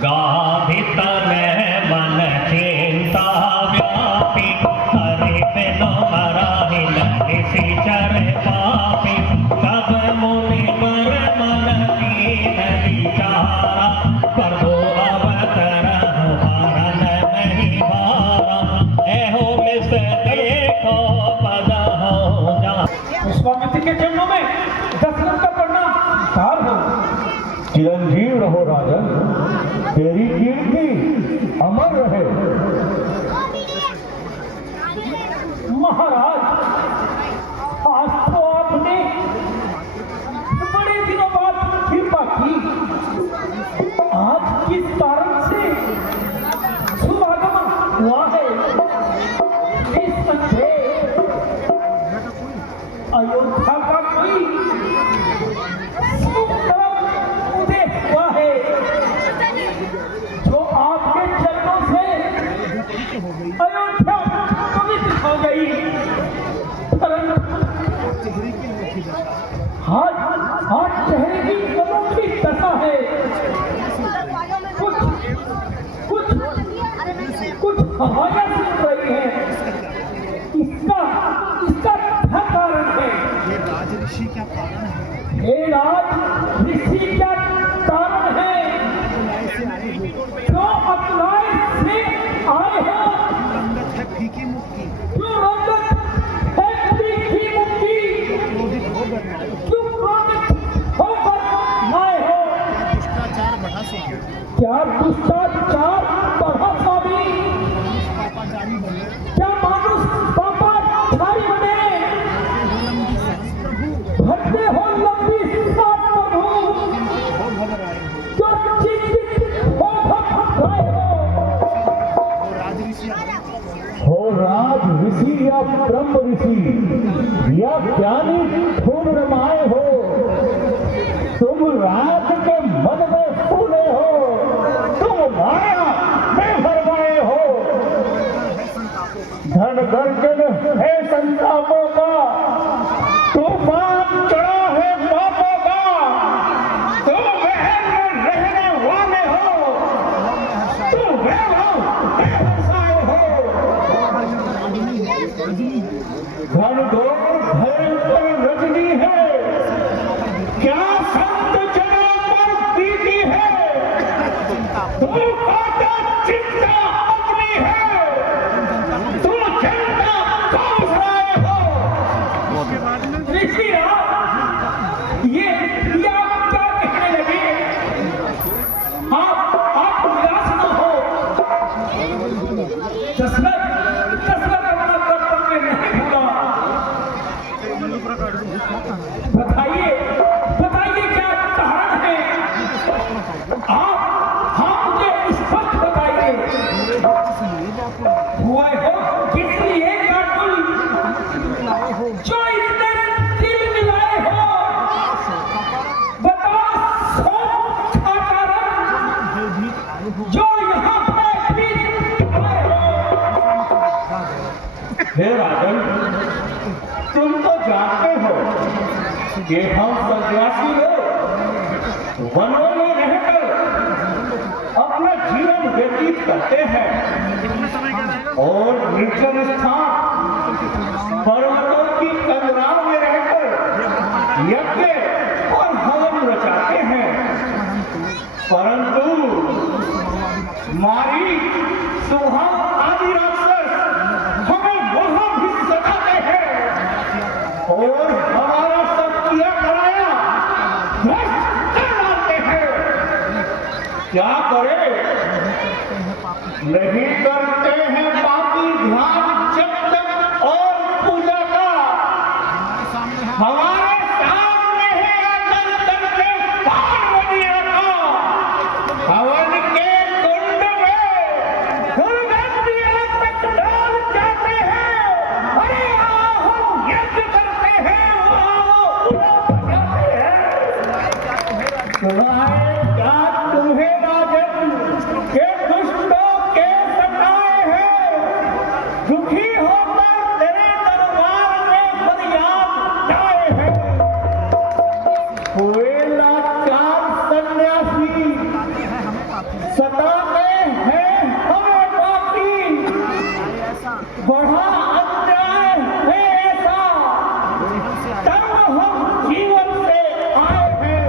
गाभित में मन चिंता व्यापी, हरि बिनु मराहि निसी चर पापी। तब मुनि पर मन कीन विचारा, प्रभु अवतरहु हरन नहीं भारा। एहो मिस देखो पद हो जा। विश्वामित्र के चरणों में दशरथ का प्रणाम कार हो। चिरंजीव रहो राजन, तेरी कीर्ति अमर रहे। महाराज, आज तो आपने बड़े दिनों बाद कृपा की। आज किस कारण से शुभागमन हुआ है? निस्संदेह अयोध्या का कोई उदय हुआ है, जो आपके चरणों से अयोध्या पवित्र हो गई। आज चेहरे की अनोखी दशा है। कुछ हवाएं सुन रही है। इसका क्या कारण है? हे राज ऋषि क्या कारण है? क्यों अतलाय से आए हो? क्यों रंगत है फीकी मुक्की? क्यों क्रोधित होकर आए हो? क्या दुष्टाचार बढ़ा स्वामी? क्या मानुष पापाचारी बने? भरते हो लंबी सांस प्रभु, जो चिंतित हो घबराए हो राज ऋषि या ब्रह्म ऋषि या ज्ञानी खून रमाए हो, तुम राज के मन में फूले हो, तुम माया में भरमाए हो। धन गर्जन है संतापों का, तूफान चढ़ा है पापों का। तुम महल में रहने वाले हो, तुम वैभव में बसाए हो। घनघोर भयंकर रजनी है, क्या संत जनों पर बीती है। तुम काटा चिंता अग्नि है, तुम जनता कौस रहे हो। ऋषि ये आप क्या कहने लगे? आप निराश न हो। दशरथ अपना कर्तव्य नहीं भूला। बताइए क्या कारण है? आप मुझे स्पष्ट बताइए। हुए हो किस लिए व्याकुल, जो इतने दिल मिलाए हो? बताओ शोक का कारण, जो यहाँ पे भी आए हो। हे राजन, तुम तो जानते हो कि हम सन्यासी लोग वनों में रहकर अपना जीवन व्यतीत करते हैं और निर्जन स्थान पर्वतों की कंदराओं में रहकर यज्ञ और हवन रचाते हैं। परंतु मारी सुहाम आदि राक्षस हमें वहां भी सताते हैं और हमारा सब किया कराया भ्रष्ट कर डालते हैं। क्या करें? नहीं करते हैं बाकी ध्यान जप तक और पूजा का। हमारे सामने है अटल करके पार्वतियों का। हवन के कुंड में दुर्गंधियां तक डाल जाते हैं। अरे आओ हम यज्ञ करते हैं, आओ जाते हैं। सुनाए क्या तुम्हें राजन के दुष्टों के सताए हैं? दुख हम जीवन से आए हैं।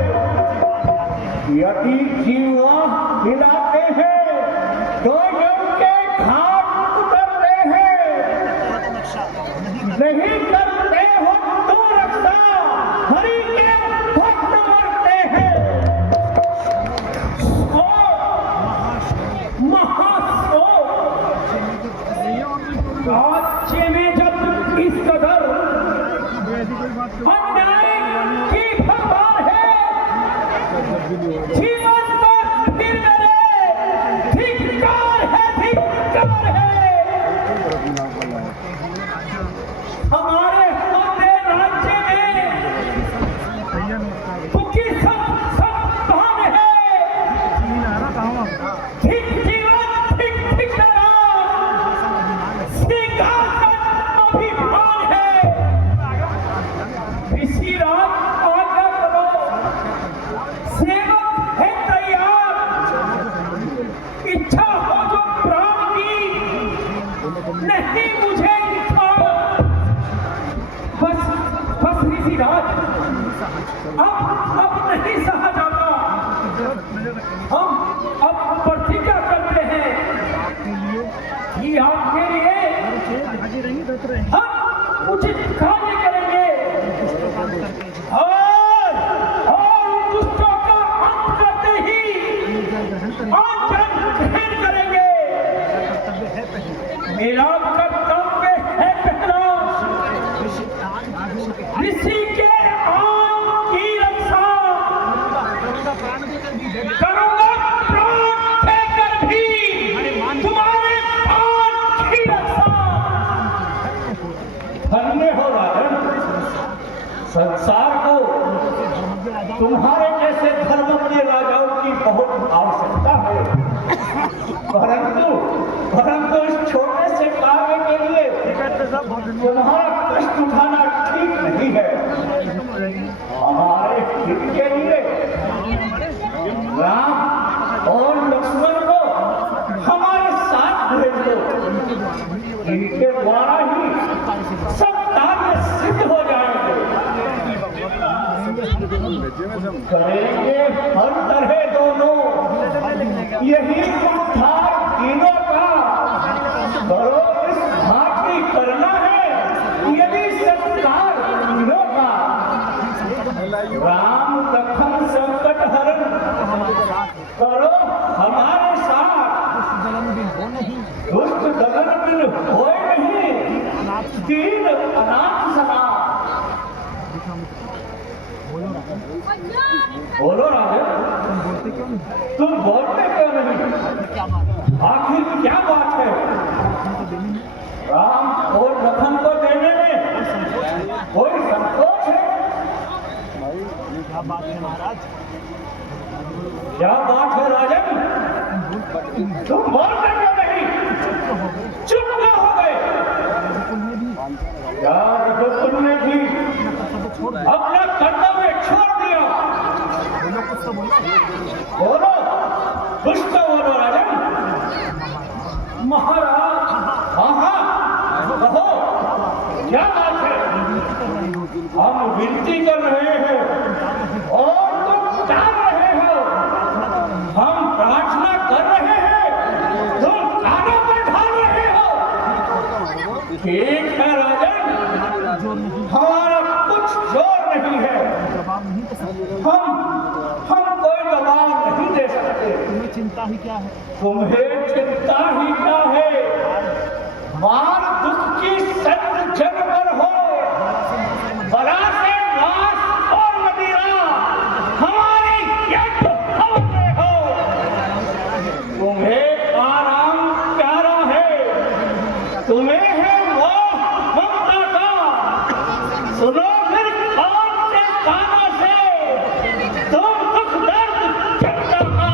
यदि जीवा हिलाते हैं तो यम के घाट उतरते हैं, नहीं करते हो तो रक्षा हरि के भक्त मरते हैं। राज्य में जब इस कदर अन्याय की भरमार है, जीवन पर फिर मेरे धिक्कार है। हमारे राज्य में दुखी सब कौन है? अब नहीं सहा जाता। हम अब प्रतिज्ञा करते हैं कि आपके लिए हम उचित कार्य करेंगे और दुष्टों का अंत करते ही आचरण ग्रहण करेंगे। मेरा कर्तव्य है पहला ऋषि के करूंगा, प्राण देकर भी तुम्हारे प्राण की रक्षा। धन्य हो राजन, संसार को तुम्हारे जैसे धर्म के राजाओं की बहुत आवश्यकता है, परंतु इस छोटे से कार्य के लिए तुम्हारा कष्ट उठाना ठीक नहीं है। हमारे हित के लिए राम और लक्ष्मण को हमारे साथ भेज दो, इनके द्वारा ही सब कार्य सिद्ध हो जाएंगे। करेंगे हर तरह दोनों, यही उद्धार तीनों का। करो इस भांति करना है यदि सत्कार तीनों का। राम लखन संकट हरण करो हमारे साथ, दुष्ट दलन बिन होए नहीं, दीन अनाथ सदा। बोलो राजा, तुम बोलते क्यों नहीं? आखिर क्या बात है? राम और लखन को देने में कोई संकोच है? क्या बात है महाराज? क्या बात है राजन? तुम बोलते क्यों नहीं? चुप क्यों हो गए? यार रघुकुल ने भी अपना कर्तव्य छोड़ दिया। बोलो, कुछ तो बोलो राजन। महाराज, कहो क्या बात है? हम विनती कर रहे हैं और तुम टाल रहे हो। हम प्रार्थना कर रहे हैं, तुम कानों पर ढाल रहे हो। ठीक है राजन, हमारा कुछ जोर नहीं है। हम कोई दबाव नहीं दे सकते। तुम्हें चिंता ही क्या है? तुम्हें चिंता ही क्या है? मार दुख की सत्य जग पर हो, बला से मांस और मदिरा हमारी यज्ञ हवन में हो। तुम्हें आराम प्यारा है, तुम्हें है वो ममता का। सुनो फिर कौन से कानों से तुम दुख दर्द चलता का।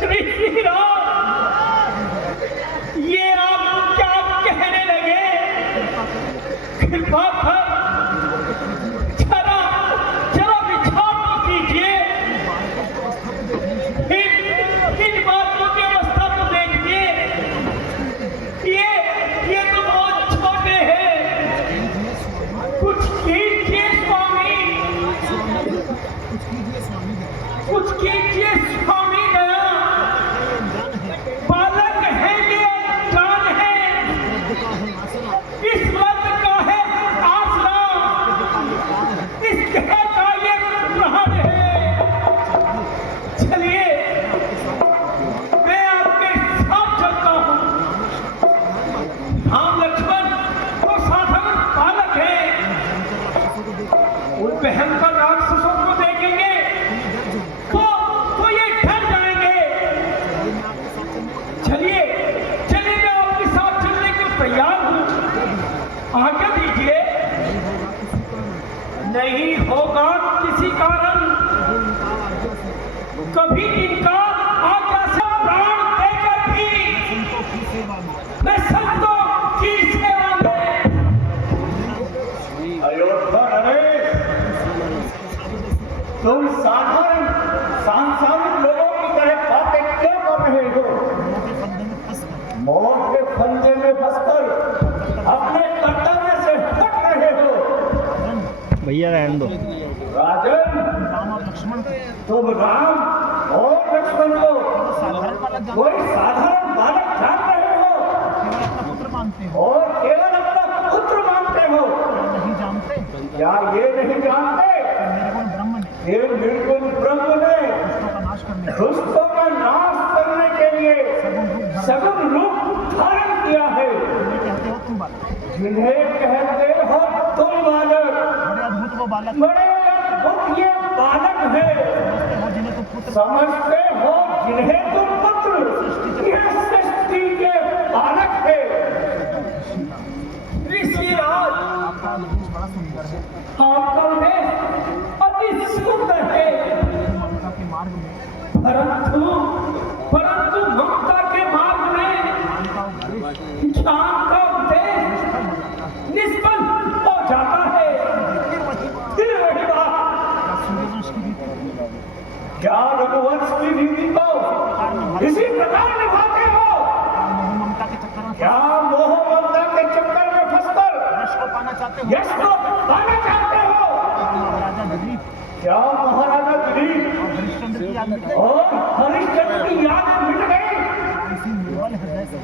श्री राम, ये आप क्या कहने लगे? कृपा भयंकर राक्षसों को देखेंगे तो ये डर जाएंगे। चलिए चलिए, मैं आपके साथ चलने के तैयार हूं, आज्ञा दीजिए। नहीं होगा किसी कारण कभी इनका आज्ञा से प्राण देकर भी मैं संतों की सेवा में। अयोध्या नरेश, तुम साधारण सांसारिक लोगों की तरह बातें क्यों कर रहे हो? मौत के फंदे में फंसकर अपने कर्तव्य से हट रहे हो। भैया रहने दो। राजन, तुम राम और लक्ष्मण को कोई साधारण बालक जान रहे हो और केवल अपना पुत्र मानते हो। क्या ये नहीं जानते ये निर्गुण ब्रह्म ने दुष्टों का नाश करने के लिए सगुण रूप धारण किया है? जिन्हें कहते हो तुम बालक, बड़े अद्भुत ये बालक है। समझते हो जिन्हें तुम पुत्र, ये सृष्टि के बालक है। ऋषिराज, आपका वेश अति सुंदर है, परंतु ममता के मार्ग में ज्ञान का उपदेश निष्फल हो जाता है। फिर वही बात, क्या रघुवंश की रीति को इसी प्रकार निभाते हो? क्या मोह ममता के चक्कर में फंसकर यश को पाना चाहते हो? क्या महाराजा दिलीप और हरिश्चंद्र की याद मिट गई?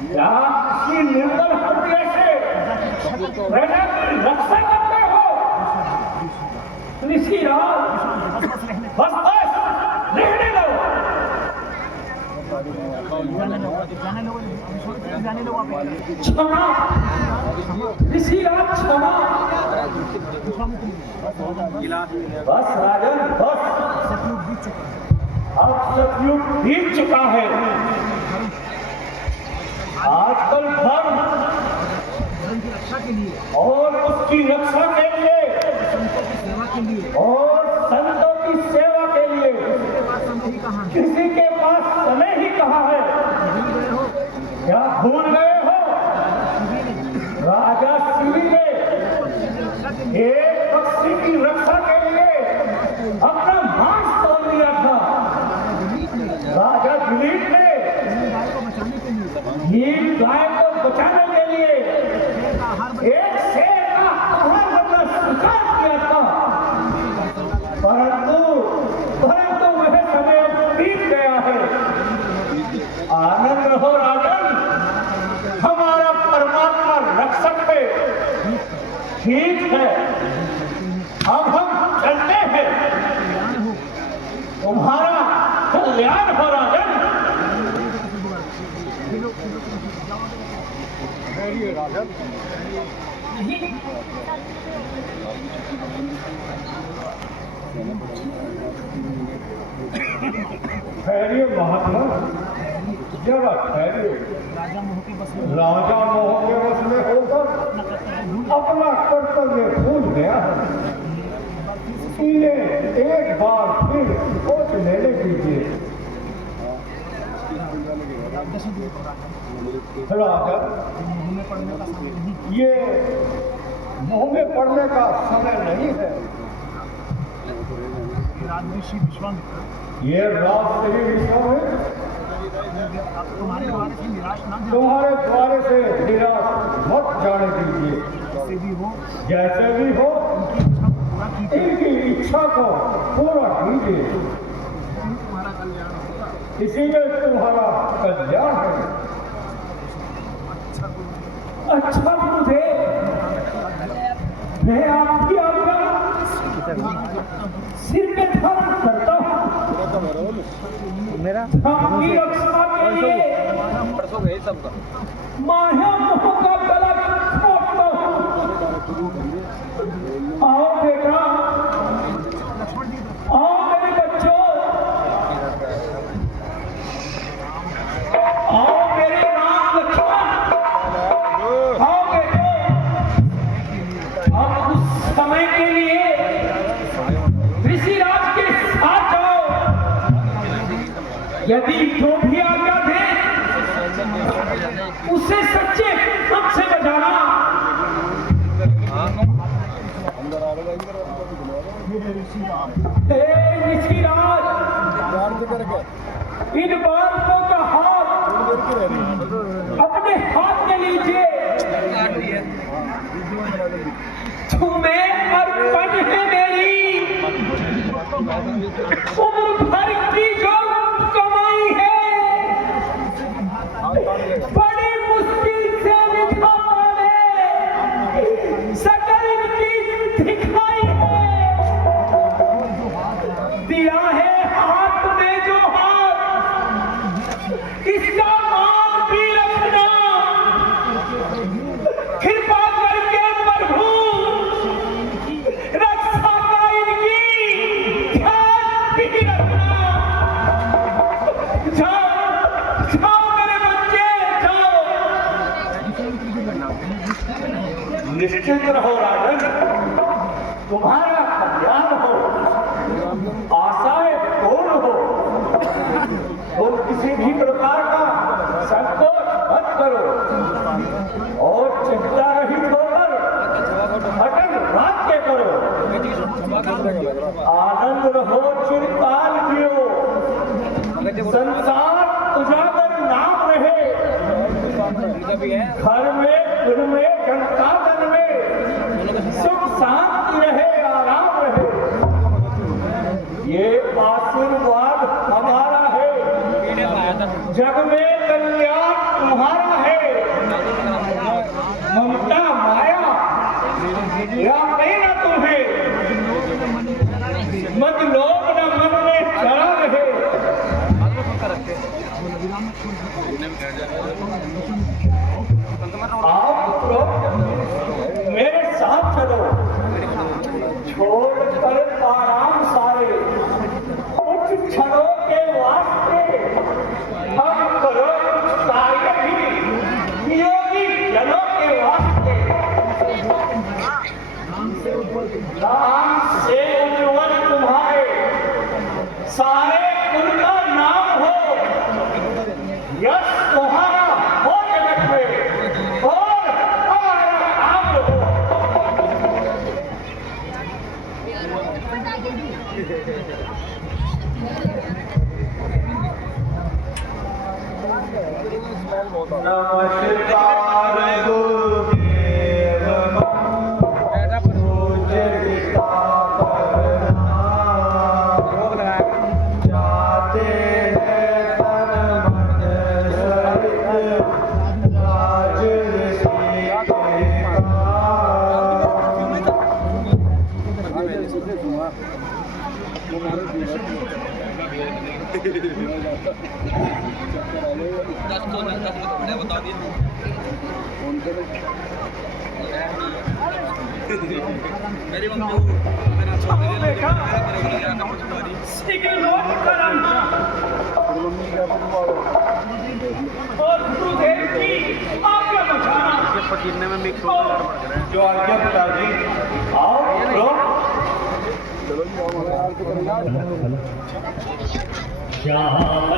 क्या किसी निर्बल हृदय से प्रजा की रक्षा करते हो? ऋषिराज, बस रहने दो। क्षमा ऋषिराज, क्षमा। बस राजन, बस। अब सतयुग बीत चुका है। आजकल धर्म और उसकी रक्षा के लिए और संतों की सेवा के लिए किसी के पास समय ही कहाँ है? क्या भूल गए हो? राजा शिवी ने एक पक्षी की रक्षा के लिए अपना मांस तोड़ दिया था। राजा दिलीप ने नील गाय को बचाने के लिए एक शेर का आहार बनना स्वीकार किया था, परंतु वह समय बीत गया है। आनंद रहो राजन, हमारा परमात्मा रक्षक है। ठीक है, अब हम चलते हैं। तुम्हारा कल्याण हो राजन। ठहरिए महात्मा, जरा ठहरिए। राजा मोह के बस में होकर अपना कर्तव्य भूल गया है। इन्हें एक बार फिर सोच लेने दीजिए। राजा, ये मुंह में पड़ने का समय नहीं है। ये राजऋषि विश्वामित्र तुम्हारे द्वारे से निराश मत जाने दीजिए। जैसे भी हो इनकी इच्छा को पूरा कीजिए, इसी में तुम्हारा कल्याण है। अच्छा मुझे, मैं आपकी आज्ञा सिर पे धारण करता हूँ। आपकी रक्षा के लिए माया मोह का गला काटता हूँ। आओ बेटा, यदि जो भी आज्ञा दे उसे सच्चे हक से बजाना। हे ऋषिराज, इन बालकों का हाथ अपने हाथ में लीजिए। तुम्हें अर्पण है मेरी उम्र भर की जो कमाई है, बड़ी मुश्किल से लिखा मैंने सकल इनकी दिखाई है। दिया है हाथ में जो हाथ, इसका मान भी रखना। कृपा करके प्रभु रक्षा का इनकी ध्यान भी रखना। जाओ जाओ मेरे बच्चे जाओ। निश्चित रहो राजन, तुम्हारा कल्याण हो, आशाएं पूर्ण हो। तुम किसी भी प्रकार का संकोच मत करो और चिंता रहित होकर अटल राज्य करो। आनंद रहो, चिरकाल जियो, संसार उजागर नाम रहे। घर में घर में जनता दल में सुख शांति रहे, आराम रहे। ये आशीर्वाद हमारा है, जग में कल्याण तुम्हारा है। ममता माया या न तुम्हें, मत लोग न मन में चला रहे। आओ पुत्रों, मेरे साथ चलो, छोड़ कर आराम सारे कुछ क्षणों के वास्ते हम करो कार्य भी योगी जनों के वास्ते। नाम से उज्ज्वल तुम्हारे सारे कुल का नाम हो, यश तुम्हारा हो जगत में और हमारा नाम हो। नमस्कार गुरुदेव, पूज्य पिता जाते हैं तन मन सहित राज ऋषि के मेरी बेटा सिग्नल नोट कराना और गुरुदेव की आज्ञा बचाना। में मिक्स जो आज्ञा पिताजी, आओ श्याम